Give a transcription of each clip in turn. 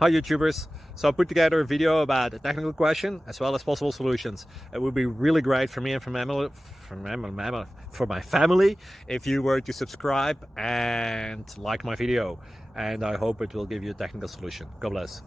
Hi YouTubers! So I put together a video about a technical question as well as possible solutions. It would be really great for me and for my family if you were to subscribe and like my video, and I hope it will give you a technical solution. God bless.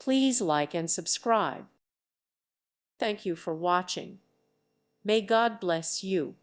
Please like and subscribe. Thank you for watching. May God bless you.